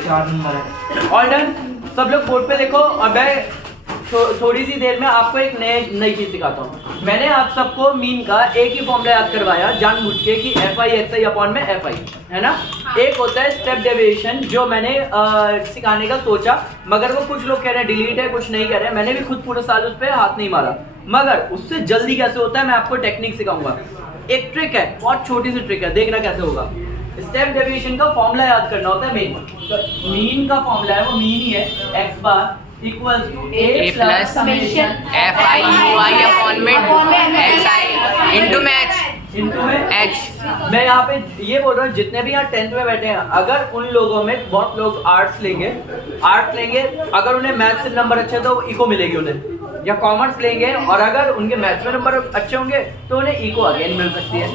4 number है। All done, सब लोग बोर्ड पे लिखो और मैं थोड़ी सी देर में आपको एक नई चीज सिखाता हूँ। मैंने आप सबको मीन का एक ही फॉर्मूला याद करवाया जानबूझ के कि F I x I upon में एफ आई है ना। एक होता है स्टेप डेविएशन जो मैंने सिखाने का सोचा, मगर वो कुछ लोग कह रहे हैं डिलीट है, कुछ नहीं कह रहे हैं। मैंने भी खुद पूरे साल उस पर हाथ नहीं मारा, मगर उससे जल्दी कैसे होता है मैं आपको टेक्निक सिखाऊंगा। एक ट्रिक है, बहुत छोटी सी ट्रिक है, देखना कैसे होगा। स्टेप डेविएशन का फॉर्मूला याद करना होता है मीन। तो मीन का फॉर्मूला है वो मीन ही है, X bar equals to A plus summation F I U I upon में एक्स आई इनटू में एच। मैं यहाँ पे ये बोल रहा हूँ जितने भी यहाँ 10th में बैठे हैं, अगर उन लोगों में बहुत लोग आर्ट्स लेंगे, अगर उन्हें मैथ्स से नंबर अच्छे तो इको मिलेगी उन्हें, या कॉमर्स लेंगे और अगर उनके मैथ्स में नंबर अच्छे होंगे तो उन्हें इको अगेन मिल सकती है।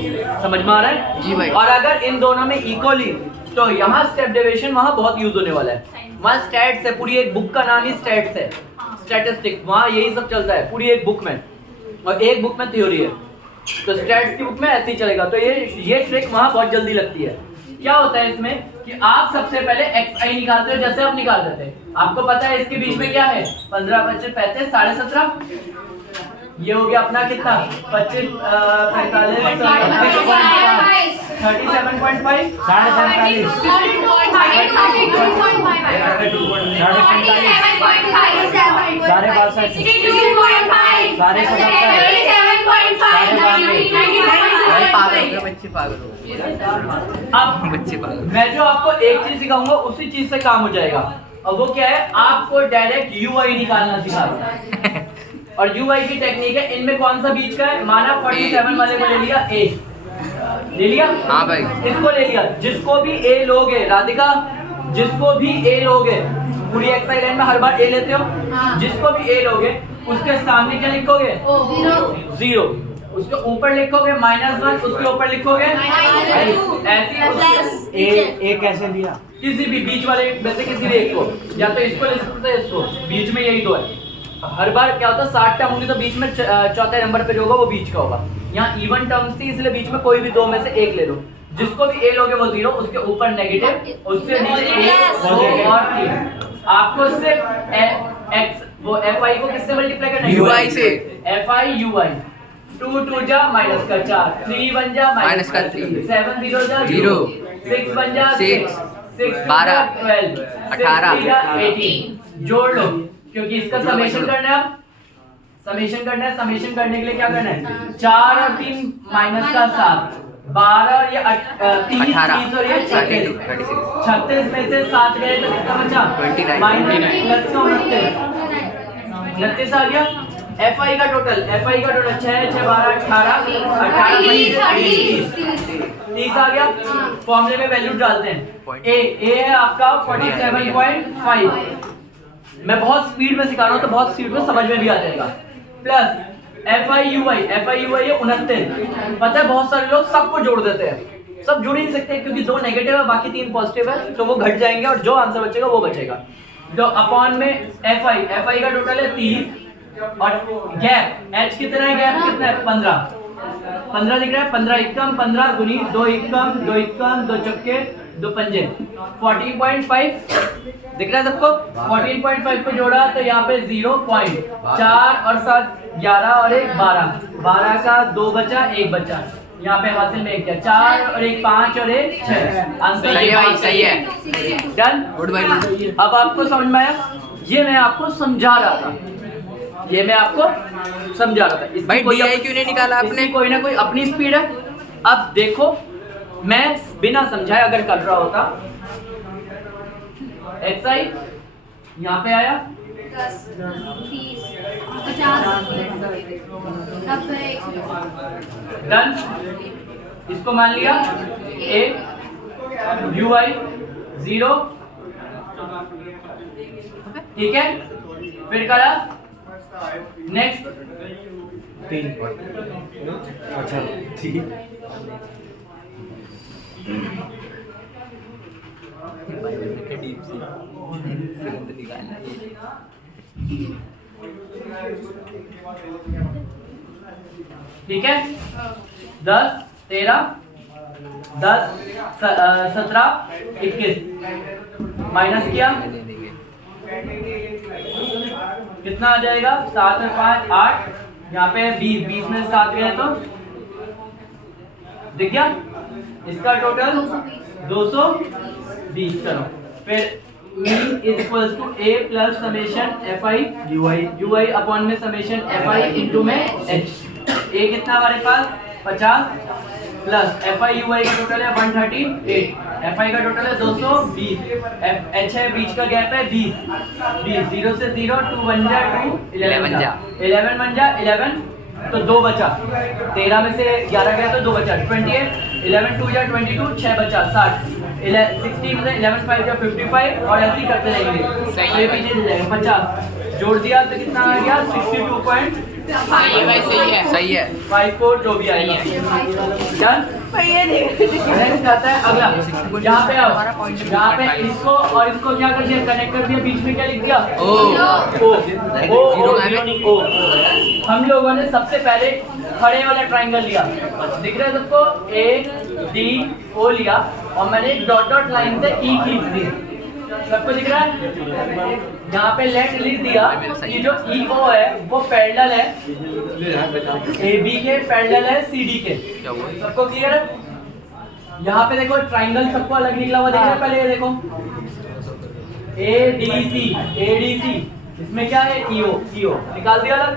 समझ में आ रहा है जी भाई। और अगर इन दोनों में इको ली तो यहाँ स्टेप डेविएशन वहाँ बहुत यूज होने वाला है। वहाँ स्टैट्स है, पूरी एक बुक का नाम ही स्टैट्स है, स्टैटिस्टिक, वहाँ यही सब चलता है पूरी एक बुक में, और एक बुक में थ्योरी है। तो स्टैट्स की बुक में ऐसे ही चलेगा। तो ये ट्रिक वहाँ बहुत जल्दी लगती है। क्या होता है इसमें कि आप सबसे पहले एक्स आई निकालते हो, जैसे आप निकाल देते हैं। आपको पता है इसके बीच में क्या है, 15 25 35 17.5, ये हो गया अपना कितना 25 45 37.5 अब बच्चे पागल। मैं जो आपको एक चीज सिखाऊंगा उसी चीज से काम हो जाएगा। और वो क्या है, आपको डायरेक्ट यूआई निकालना सिखाऊंगा। और यूआई की टेक्निक है, इनमें कौन सा बीच का है, माना 47 वाले को ले लिया ए, ले लिया, हाँ भाई, इसको ले लिया। जिसको भी ए लोगे, राधिका जिसको भी ए लोगे, पूरी एक्सरसाइज लाइन में हर बार ए लेते हो, जिसको भी ए लोगे उसके सामने क्या लिखोगे, जीरो। उसके ऊपर लिखोगे -1, उसके ऊपर लिखोगे ऐसे। ए कैसे लिया, किसी भी बीच वाले में से किसी भी एक को, या तो इसको ले सकते हो इसको, बीच में यही दो है। हर बार क्या होता है 60 टर्म होंगी तो बीच में चौथे नंबर पे जो होगा वो बीच का होगा। यहाँ इवन टर्म्स थी इसलिए बीच में कोई भी दो में से एक ले लो। जिसको भी ए लोगे वो 0, उसके ऊपर नेगेटिव, उससे नीचे 1 2 और 3। आपको सिर्फ एक्स वो एफ आई को किससे मल्टीप्लाई करना है, यूआई से। एफ आई यू आई 2 2 जा माइनस का 4, 3 1 जा माइनस का 3, 7 0 जा 0, 6 1 जा 6, 6 12 12, 18 18। जोड़ लो क्योंकि इसका समेशन करना है। अब समेशन करना है, समेशन करने के लिए क्या करना है, 4 और 3 माइनस का 7, 12 और ये 30 और ये 36 में से 7 गए तो कितना बचा, 29 माइनस 29 आ गया। एफ आई का टोटल 6 6 12 18 30 आ गया। फॉर्मूले में वैल्यू डालते हैं। ए है आपका 47.5। मैं बहुत स्पीड में सिखा रहा हूँ तो बहुत स्पीड में समझ में भी आ जाएगा। प्लस एफ आई यू आई है 29। पता है बहुत सारे लोग सबको जोड़ देते हैं, सब जुड़ ही नहीं सकते क्योंकि 2 नेगेटिव है बाकी 3 पॉजिटिव है, तो वो घट जाएंगे और जो आंसर बचेगा वो बचेगा। तो अपॉन में एफ आई का टोटल है 30 और गैप एच कितना है, गैप कितना है 15 दिख रहा है। 15 एकम 15 गुनी 2 एकम 2 एकम 2 चक्के 2 पंजे 14.5 दिख रहा है सबको। 14.5 को जोड़ा तो यहाँ पे 0.4 और 7 11 और 1 12 का 2 बचा 1 बचा। यहाँ पे हासिल में 1 4 और 1 5 और 1 6। आंसर सही है भाई, सही है। डन, गुड भाई। अब आपको समझ में आया। ये मैं आपको समझा रहा था, भाई DI क्यों नहीं निकाला आपने? कोई ना कोई अपनी स्पीड है। अब देखो मैं बिना समझाए अगर कर रहा होता, एक्स आई यहाँ पे आया 10 30 50 डन। इसको मान लिया ए यू आई 0, ठीक है। फिर करा नेक्स्ट 3। अच्छा ठीक, ठीक है। 10 13 10 17 21 माइनस किया कितना आ जाएगा 7 और 5 8, यहाँ पे 20, 20 में 7 गया तो दिख गया इसका टोटल 220। चलो फिर E is equals to A plus summation FI UI upon में summation FI इंटू में H। A कितना हमारे पास 50 प्लस FI UI का टोटल है 138, FI का टोटल है 220, H है बीच का गैप है 20, 0 से 0 2 बन जा 2 11 जा 11 बन जा 11 तो 2 बचा, 13 में से 11 गया तो 2 बचा 28, 11 2 जा 22 6 बचा 60, 16 में 11 5 जा 55 और ऐसे ही करते रहेंगे। सही पीछे चले जाएंगे 50 जोड़ दिया तो कितना आ गया 62 सही है 54 जो भी आएगा डन। नेक्स्ट आता है अगला, यहाँ पे आओ, यहाँ पे इसको और इसको क्या कर दिया कनेक्ट कर दिया, बीच में क्या लिख दिया ओ। हम लोगों ने सबसे पहले खड़े वाला ट्राइंगल लिया, दिख रहा है सबको A D O लिया और मैंने एक डॉट डॉट लाइन से E खींच दी, सबको दिख रहा है। यहाँ पे लेट लिख दिया कि जो EO है वो पैरेलल है AB के, पैरेलल है CD के, सबको क्लियर है। यहाँ पे देखो ट्राइंगल सबको अलग निकला हुआ दिख रहा है, पहले ये देखो ADC इसमें क्या है EO निकाल दिया अलग।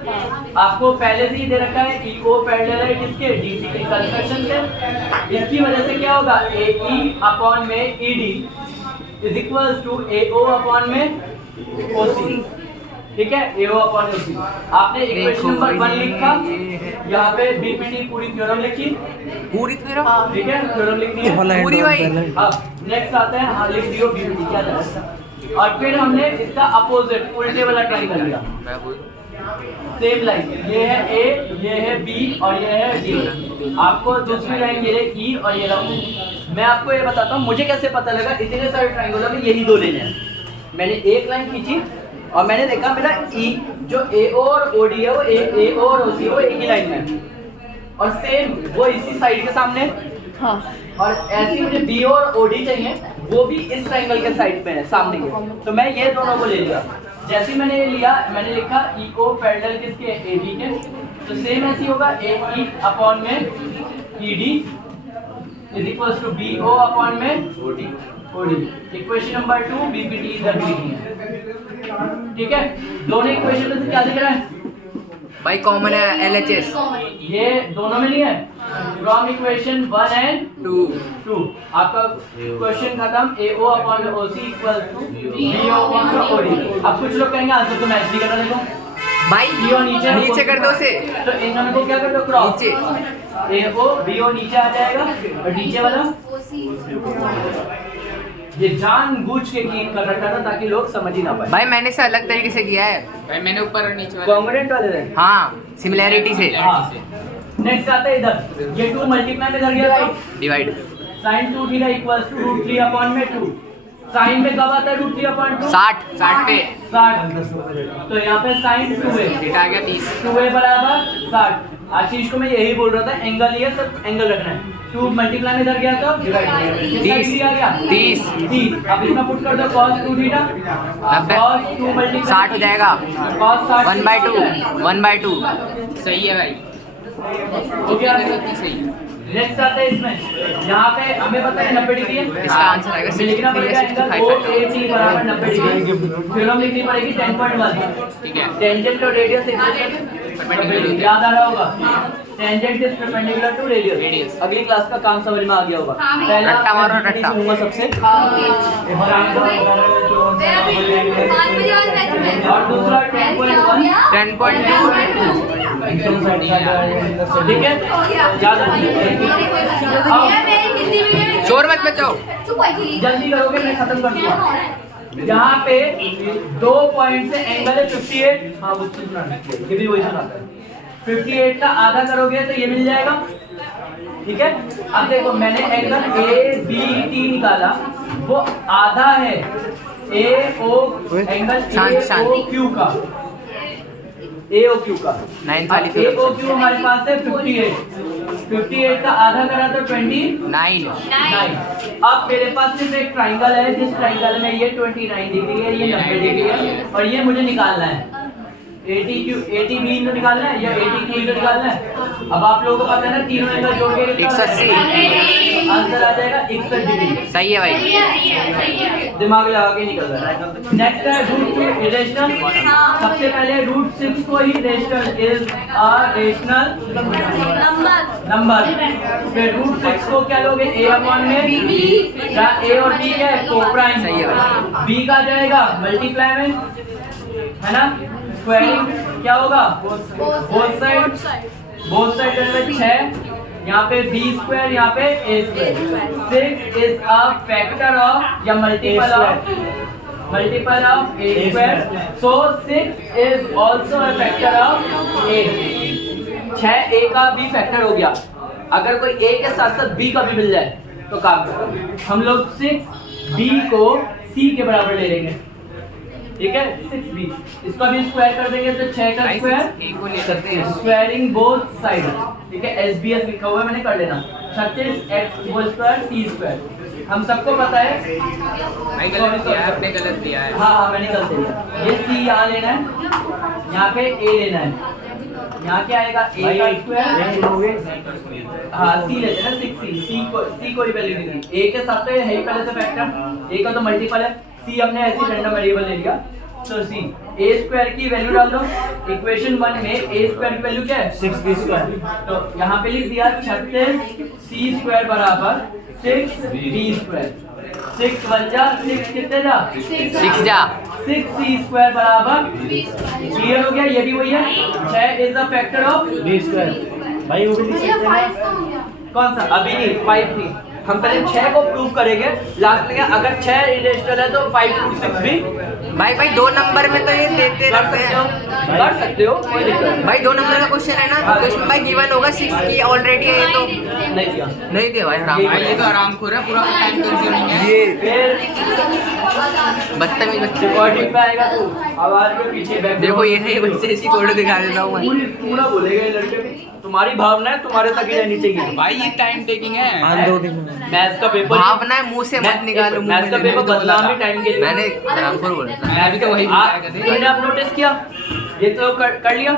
आपको पहले से ही दे रखा है EO पैरेलल है किसके DC के कंस्ट्रक्शन से, इसकी वजह से क्या होगा AE अपॉन में ED is equals to AO upon में OC, ठीक है AO अपॉन OC। आपने इक्वेशन नंबर 1 लिखा, यहाँ पे बीपीटी पूरी थ्योरम लिखी, पूरी थ्योरम ठीक है थ्योरम लिख दी पूरी भाई। अब नेक्स्ट आता है हाँ लिख दियो बीपीटी क्या है, और फिर हमने इसका अपोजिट उल्टे वाला ट्राइंगल लिया, सेम लाइन, ये है A ये है B और ये है D। आपको दूसरी लाइन ये है E और ये रहा। मैं आपको ये बताता हूँ मुझे कैसे पता लगा इतने सारे ट्राइंगल में यही दो लेने हैं। मैंने एक लाइन खींची और मैंने देखा मेरा E जो AO और OD है वो AO और OC वो एक ही लाइन में है, और सेम वो इसी साइड के सामने हाँ। और ऐसे मुझे B और OD चाहिए वो भी इस ट्राइंगल के साइड पे है सामने के, तो मैं ये दोनों को ले लिया। जैसे मैंने ये लिया मैंने लिखा EO पैरेलल किसके AB के, तो सेम ऐसे होगा AE अपॉन में ED is equals to BO upon में OD। इक्वेशन नंबर 2 BPT इधर भी है, ठीक है। दोनों इक्वेशन में से क्या दिख रहा है भाई कॉमन है LHS, ये दोनों में नहीं है। फ्रॉम इक्वेशन 1 एंड 2 आपका क्वेश्चन खत्म, AO upon OC equal to BO upon OD। अब कुछ लोग कहेंगे आंसर तो मैच नहीं कर रहा, देखो भाई BO नीचे कर दो उसे, तो इन दोनों को क्या कर दो क्रॉस, नीचे AO BO नीचे आ जाएगा और नीचे वाला ये जानबूझ के कीप कर रखा था ताकि लोग समझ ही ना पाए। भाई मैंने इसे अलग तरीके से किया है भाई, मैंने ऊपर और नीचे वाला कॉन्ग्रुएंट वाले थे हाँ सिमिलैरिटी से। नेक्स्ट आता है इधर, ये 2 मल्टीप्लाई में इधर गया तो divide sin 2 theta equals to √3 upon में 2। sin में कब आता है √3 अपॉन 2 60 पे 60, तो यहाँ पे sin 2 है, डेटा आ गया 30, 2a बराबर 60। आशीष को मैं यही बोल रहा था एंगल ये सब एंगल रखना है, 2 मल्टीप्लाई में इधर गया तो डिवाइड आ गया 30। अब इसमें पुट कर दो cos 2 थीटा, cos 2 मल्टीप्लाई 60 हो जाएगा, cos 60 1/2 सही है भाई, हो गया सही। नेक्स्ट आता है इसमें, यहाँ पे हमें पता है 90 डिग्री है, इसका आंसर आएगा हमें लिखना पड़ेगा एंगल OAC बराबर 90 डिग्री, फिर हम लिखनी पड़ेगी 10.1, ठीक है। टेंजेंट और रेडियस याद आ रहा होगा, tangent is perpendicular to radius. अगली क्लास का काम समझ में आ गया होगा। पहला रट्टा मारो रट्टा होगा सबसे, और दूसरा 10.1 ठीक है, याद शोर मत मचाओ, जल्दी करोगे मैं खत्म कर दूंगा। यहाँ पे 2 पॉइंट से एंगल है 58, हाँ वो ये भी वही सुनाता है, 58 का आधा करोगे तो ये मिल जाएगा, ठीक है। अब देखो मैंने एंगल ABT निकाला, वो आधा है AO एंगल AOQ का, AOQ का 9 वाली AOQ हमारे पास है 58, 58 का आधा करा तो 29। 9। अब मेरे पास सिर्फ एक ट्राइंगल है, जिस ट्राइंगल में ये 29 डिग्री है, ये 90 डिग्री है, और ये मुझे निकालना है। 80 बी इनको निकालना है या 80 क्यू इनको निकालना है। अब आप लोगों को पता है ना, तीनों एंगल जोड़ के 180। आंसर आ जाएगा 61 डिग्री। सही है भाई। दिमाग लगा के निकल रहा है। नेक्स्ट है रूट 2 इरेशनल। सबसे पहले रूट 6 को ही rational is a rational number. फिर रूट 6 को क्या लोगे, a अपॉन में b, या a और b क्या है, कोप्राइम। सही है भाई। b का जाएगा मल्टीप्लाई में, है ना, स्क्वायरिंग क्या होगा, बोथ साइड 6, यहाँ पे b स्क्वायर, यहाँ पे a square. 6 is a factor of या multiple of a square, so 6 is also a factor of a। 6 a का भी फैक्टर हो गया। अगर कोई a के साथ साथ b का भी मिल जाए तो काम करो। हम लोग 6b को c के बराबर ले लेंगे, ठीक है, 6b। इसको भी स्क्वायर कर देंगे तो 6 का स्क्वायर, स्क्वायरिंग बोथ साइड, ठीक है, SBS लिखा हुआ है, मैंने कर लेना। 36x whole square c square. हम सबको पता है भाई गलत किया है आपने, गलत किया है। हाँ मैंने गलत दिया। ये c यहाँ लेना है, यहाँ पे a लेना है, यहाँ क्या आएगा a का स्क्वायर, हाँ c लेते हैं ना, 6c, c को ही वैल्यू दी थी, a के साथ तो ये है ही पहले से फैक्टर, a का तो मल्टीपल है, c हमने ऐसे रैंडम वेरिएबल ले लिया, तो c a स्क्वायर की वैल्यू डाल दो। इक्वेशन 1 में a स्क्वायर की वैल्यू क्या है, 6b स्क्वायर, तो यहाँ पे लिख दिया 36c स्क्वायर बराबर 6b स्क्वायर। 6 1 जा 6 कितने जा 6 जा 6c स्क्वायर बराबर, क्लियर हो गया, ये भी वही है, 6 is a factor of b square. भाई वो भी लिख सकते हैं, कौन सा, अभी नहीं 5 थी, हम पहले 6 को प्रूव करेंगे, लास्ट में अगर 6 इरेशनल है तो 5 रूट 6 भी भाई 2 नंबर में तो ये देते कर रहते सकते हो, हैं कर सकते हो, कोई दिक्कत नहीं। भाई। 2 नंबर का क्वेश्चन है ना, तो इसमें भाई गिवन होगा 6 की ऑलरेडी है, ये तो नहीं किया नहीं दिया भाई। हराम ये तो हरामखोर है, पूरा टाइम कंज्यूमिंग है ये, फिर बदतमीज बच्चे। रिकॉर्डिंग पे आएगा तो आवाज के पीछे बैक देखो ये नहीं, बच्चे ऐसी फोटो दिखा देता हूँ मैं। पूरा बोलेगा ये लड़के, तुम्हारी भावना है तुम्हारे तक ही रहनी चाहिए भाई ये टाइम टेकिंग है। मैथ्स का पेपर, भावना है मुंह से मत निकालो, मुंह मैथ्स का में पेपर नहीं। बदनाम ही टाइम के लिए। मैंने हरामखोर बोला था। मैं भी तो वही तुमने आप नोटिस किया, ये तो कर लिया,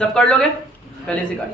सब कर लोगे, पहले से कर